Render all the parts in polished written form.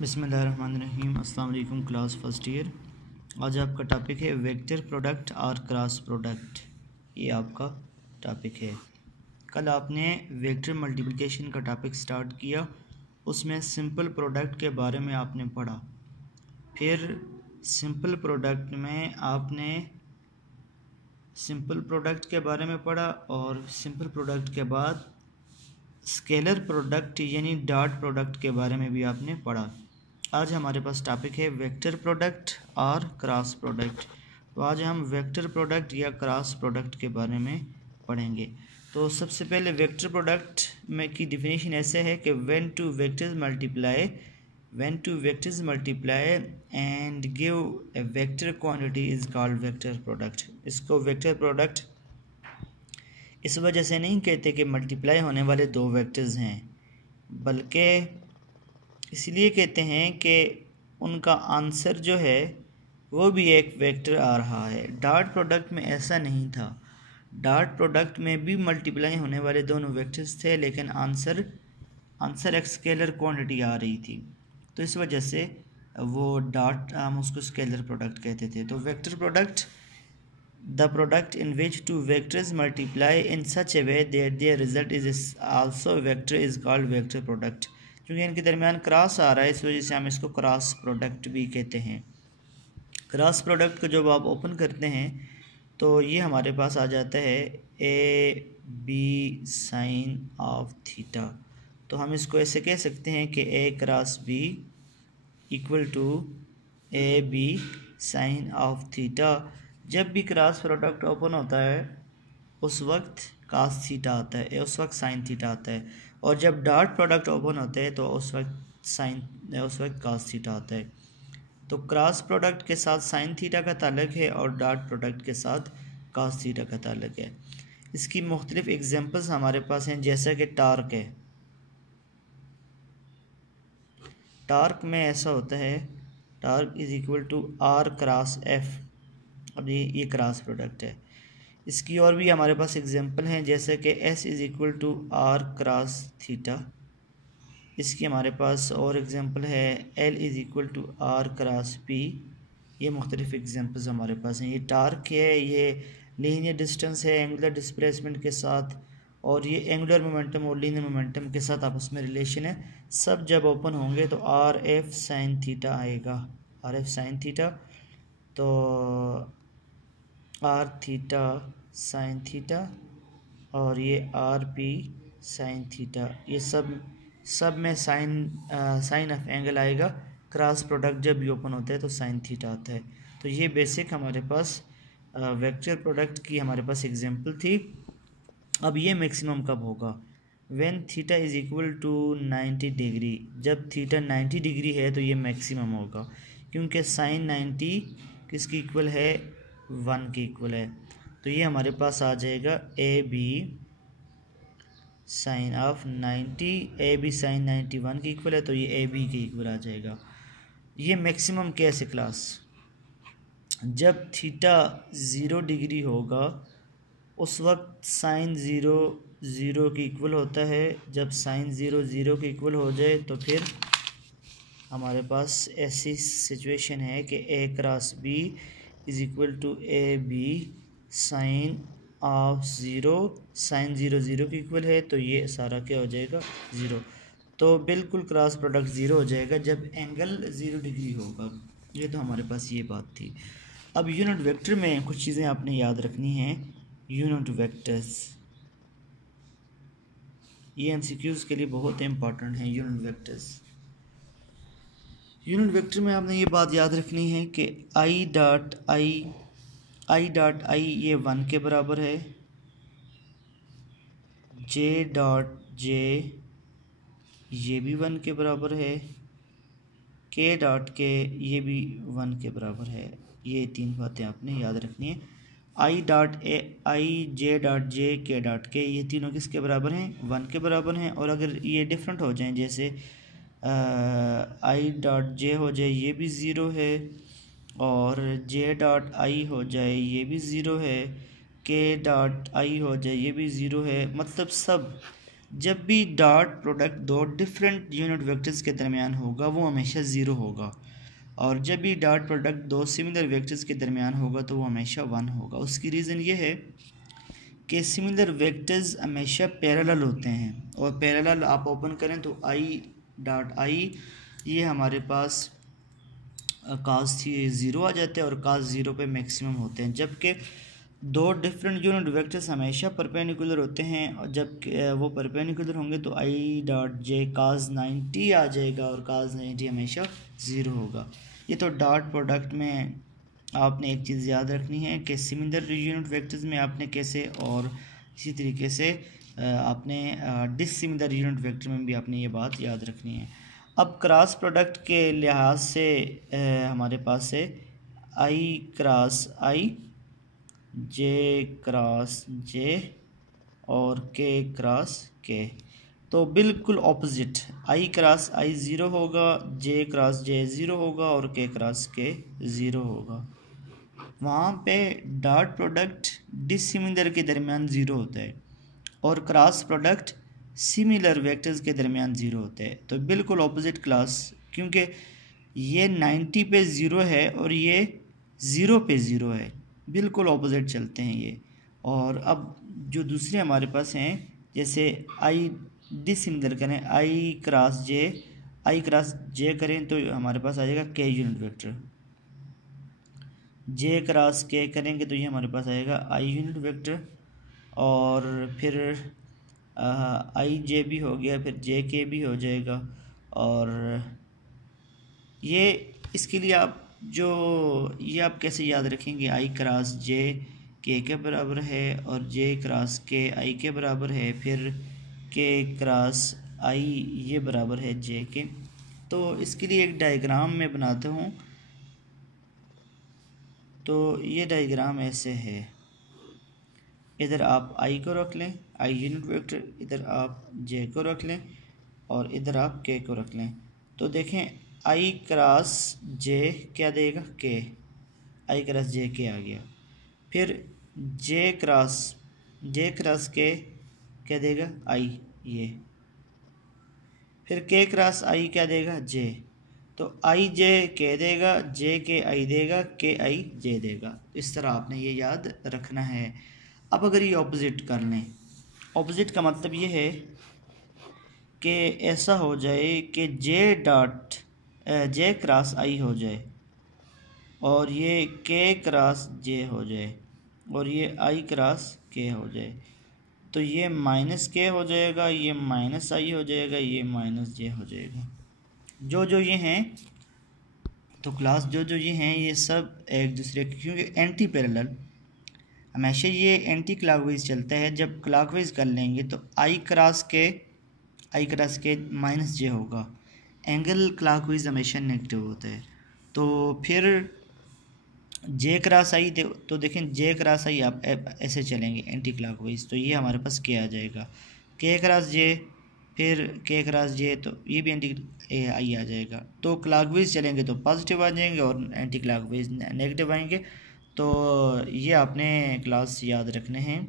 बिस्मिल्लाहिर्रहमानिर्रहीम। अस्सलाम वालेकुम क्लास फर्स्ट ईयर। आज आपका टॉपिक है वेक्टर प्रोडक्ट और क्रॉस प्रोडक्ट। ये आपका टॉपिक है। कल आपने वेक्टर मल्टीप्लिकेशन का टॉपिक स्टार्ट किया, उसमें सिंपल प्रोडक्ट के बारे में आपने पढ़ा। फिर सिंपल प्रोडक्ट में आपने सिंपल प्रोडक्ट के बारे में पढ़ा और सिंपल प्रोडक्ट के बाद स्केलर प्रोडक्ट यानी डॉट प्रोडक्ट के बारे में भी आपने पढ़ा। आज हमारे पास टॉपिक है वेक्टर प्रोडक्ट और क्रॉस प्रोडक्ट। तो आज हम वेक्टर प्रोडक्ट या क्रॉस प्रोडक्ट के बारे में पढ़ेंगे। तो सबसे पहले वेक्टर प्रोडक्ट में की डिफिनीशन ऐसे है कि when two vectors multiply and give a vector quantity is called vector product. इसको वेक्टर प्रोडक्ट इस वजह से नहीं कहते कि मल्टीप्लाई होने वाले दो वेक्टर्स हैं, बल्कि इसलिए कहते हैं कि उनका आंसर जो है वो भी एक वेक्टर आ रहा है। डॉट प्रोडक्ट में ऐसा नहीं था। डॉट प्रोडक्ट में भी मल्टीप्लाई होने वाले दोनों वेक्टर्स थे, लेकिन आंसर एक स्केलर क्वांटिटी आ रही थी, तो इस वजह से वो डॉट हम उसको स्केलर प्रोडक्ट कहते थे। तो vector product the product in which two vectors multiply in such A way that there result is also vector is called vector product. क्योंकि इनके दरमियान क्रॉस आ रहा है, इस वजह से हम इसको क्रॉस प्रोडक्ट भी कहते हैं। क्रॉस प्रोडक्ट को जब आप ओपन करते हैं तो ये हमारे पास आ जाता है A B sine of theta. तो हम इसको ऐसे कह सकते हैं कि A cross B equal to A B sine of theta. जब भी क्रॉस प्रोडक्ट ओपन होता है उस वक्त cos थीटा आता है, उस वक्त साइन थीटा आता है, और जब डॉट प्रोडक्ट ओपन होते हैं तो उस वक्त cos थीटा आता है। तो क्रॉस प्रोडक्ट के साथ साइन थीटा का ताल्लुक है और डॉट प्रोडक्ट के साथ cos थीटा का ताल्लुक है। इसकी मुख्तलिफ एग्जांपल्स हमारे पास हैं, जैसा कि टार्क है। टार्क में ऐसा होता है, torque is equal to R cross F. अब ये क्रॉस प्रोडक्ट है। इसकी और भी हमारे पास एग्जांपल हैं, जैसे कि S is equal to R cross theta. इसकी हमारे पास और एग्जांपल है L is equal to R cross P। ये मुख्तलिफ एग्जांपल्स हमारे पास हैं। ये टार्क है, ये लीनियर डिस्टेंस है एंगुलर डिस्प्लेसमेंट के साथ, और ये एंगुलर मोमेंटम और लीनियर मोमेंटम के साथ आपस में रिलेशन है। सब जब ओपन होंगे तो आर एफ साइन थीटा आएगा, आर एफ साइन थीटा। तो आर थीटा साइन थीटा और ये आर पी साइन थीटा, ये सब में साइन ऑफ एंगल आएगा। क्रॉस प्रोडक्ट जब भी ओपन होता है तो साइन थीटा आता है। तो ये बेसिक हमारे पास वेक्टर प्रोडक्ट की हमारे पास एग्जांपल थी। अब ये मैक्सिमम कब होगा? When theta is equal to 90 degree. जब थीटा 90 डिग्री है तो ये मैक्सिमम होगा, क्योंकि साइन 90 किसकी इक्वल है? 1 की इक्वल है। तो ये हमारे पास आ जाएगा A B sine of 90, A B sine 91 की इक्वल है, तो ये ए बी के इक्वल आ जाएगा। ये मैक्सिमम कैसे क्लास? जब थीटा 0 डिग्री होगा उस वक्त साइन 0 की इक्वल होता है। जब साइन 0 के इक्वल हो जाए तो फिर हमारे पास ऐसी सिचुएशन है कि A cross B is equal to A B sine of 0, sine 0 की इक्वल है, तो ये सारा क्या हो जाएगा? 0। तो बिल्कुल क्रॉस प्रोडक्ट 0 हो जाएगा जब एंगल 0 डिग्री होगा। ये तो हमारे पास ये बात थी। अब यूनिट वेक्टर में कुछ चीज़ें आपने याद रखनी हैं। यूनिट वेक्टर्स ये एमसीक्यूज़ के लिए बहुत इंपॉर्टेंट हैं। यूनिट वेक्टर में आपने ये बात याद रखनी है कि आई डॉट आई ये 1 के बराबर है, जे डॉट जे ये भी 1 के बराबर है, के डॉट के ये भी 1 के बराबर है। ये 3 बातें आपने याद रखनी है। आई जे डॉट जे के डॉट के ये तीनों किसके बराबर हैं? 1 के बराबर हैं। और अगर ये डिफरेंट हो जाएं, जैसे आई डॉट जे हो जाए ये भी 0 है, और जे डॉट आई हो जाए ये भी 0 है, के डॉट आई हो जाए ये भी 0 है, मतलब सब जब भी डॉट प्रोडक्ट दो डिफरेंट यूनिट वेक्टर्स के दरमियान होगा वो हमेशा ज़ीरो होगा, और जब भी डॉट प्रोडक्ट दो सिमिलर वेक्टर्स के दरमियान होगा तो वो हमेशा 1 होगा। उसकी रीज़न ये है कि सिमिलर वेक्टर्स हमेशा पैरेलल होते हैं, और पैरेलल आप ओपन करें तो आई डॉट आई ये हमारे पास काज थी 0 आ जाते हैं और काज 0 पे मैक्सिमम होते हैं, जबकि दो डिफरेंट यूनिट वेक्टर्स हमेशा परपेंडिकुलर होते हैं, और जब वो परपेंडिकुलर होंगे तो आई डॉट जे काज 90 आ जाएगा और काज 90 हमेशा 0 होगा। ये तो डॉट प्रोडक्ट में आपने एक चीज़ याद रखनी है कि सिमिलर यूनिट वेक्टर्स में आपने कैसे, और इसी तरीके से आपने डिससिमिलर यूनिट वेक्टर में भी आपने ये बात याद रखनी है। अब क्रॉस प्रोडक्ट के लिहाज से हमारे पास है आई क्रॉस आई, जे क्रॉस जे और के क्रॉस के, तो बिल्कुल ऑपोजिट, आई क्रॉस आई 0 होगा, जे क्रॉस जे 0 होगा और के क्रॉस के 0 होगा। वहाँ पे डॉट प्रोडक्ट डिसिमिलर के दरमियान 0 होता है और क्रॉस प्रोडक्ट सिमिलर वेक्टर्स के दरमियान 0 होता है, तो बिल्कुल ऑपोजिट क्लास, क्योंकि ये 90 पे 0 है और ये 0 पे 0 है, बिल्कुल ऑपोजिट चलते हैं ये। और अब जो दूसरे हमारे पास हैं, जैसे आई डिसिमिलर करें, आई क्रॉस जे करें तो हमारे पास आ जाएगा के यूनिट वेक्टर, जे क्रॉस के करेंगे तो ये हमारे पास आएगा आई यूनिट वेक्टर, और फिर आई जे भी हो गया, फिर जे के भी हो जाएगा। और ये इसके लिए आप ये आप कैसे याद रखेंगे, आई क्रॉस जे के बराबर है और जे क्रॉस के आई के बराबर है, फिर के क्रॉस आई ये बराबर है जे के। तो इसके लिए एक डायग्राम मैं बनाता हूँ, तो ये डायग्राम ऐसे है, इधर आप आई को रख लें, आई यूनिट वेक्टर, इधर आप जे को रख लें और इधर आप के को रख लें। तो देखें आई क्रॉस जे क्या देगा, के, आई क्रॉस जे के आ गया, फिर जे क्रॉस के क्या देगा, आई ये, फिर के क्रॉस आई क्या देगा, जे, तो आई जे के देगा, जे के आई देगा, के आई जे देगा। इस तरह आपने ये याद रखना है। अब अगर ये ऑपोजिट कर लें, ऑपोजिट का मतलब ये है कि ऐसा हो जाए कि जे क्रॉस आई हो जाए और ये के क्रॉस जे हो जाए और ये आई क्रॉस के हो जाए, तो ये माइनस के हो जाएगा, ये माइनस आई हो जाएगा, ये माइनस जे हो जाएगा। जो ये हैं तो क्लास जो ये हैं ये सब एक दूसरे के, क्योंकि एंटी पैरेलल हमेशा ये एंटी क्लॉकवाइज चलता है। जब क्लॉकवाइज कर लेंगे तो आई क्रॉस के माइनस जे होगा, एंगल क्लॉकवाइज हमेशा नेगेटिव होता है। तो फिर जे क्रॉस आई तो देखें जे क्रॉस आई आप ऐसे चलेंगे एंटी क्लॉकवाइज, तो ये हमारे पास के आ जाएगा, के क्रॉस जे, फिर के क्रॉस जे, तो ये भी एंटी आई आ जाएगा। तो क्लॉकवाइज चलेंगे तो पॉजिटिव आ जाएंगे और एंटी क्लॉकवाइज नेगेटिव आएंगे। तो ये आपने क्लास याद रखने हैं,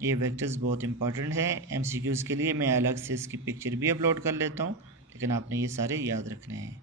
ये वेक्टर्स बहुत इंपॉर्टेंट है एमसीक्यूज़ के लिए। मैं अलग से इसकी पिक्चर भी अपलोड कर लेता हूँ, लेकिन आपने ये सारे याद रखने हैं।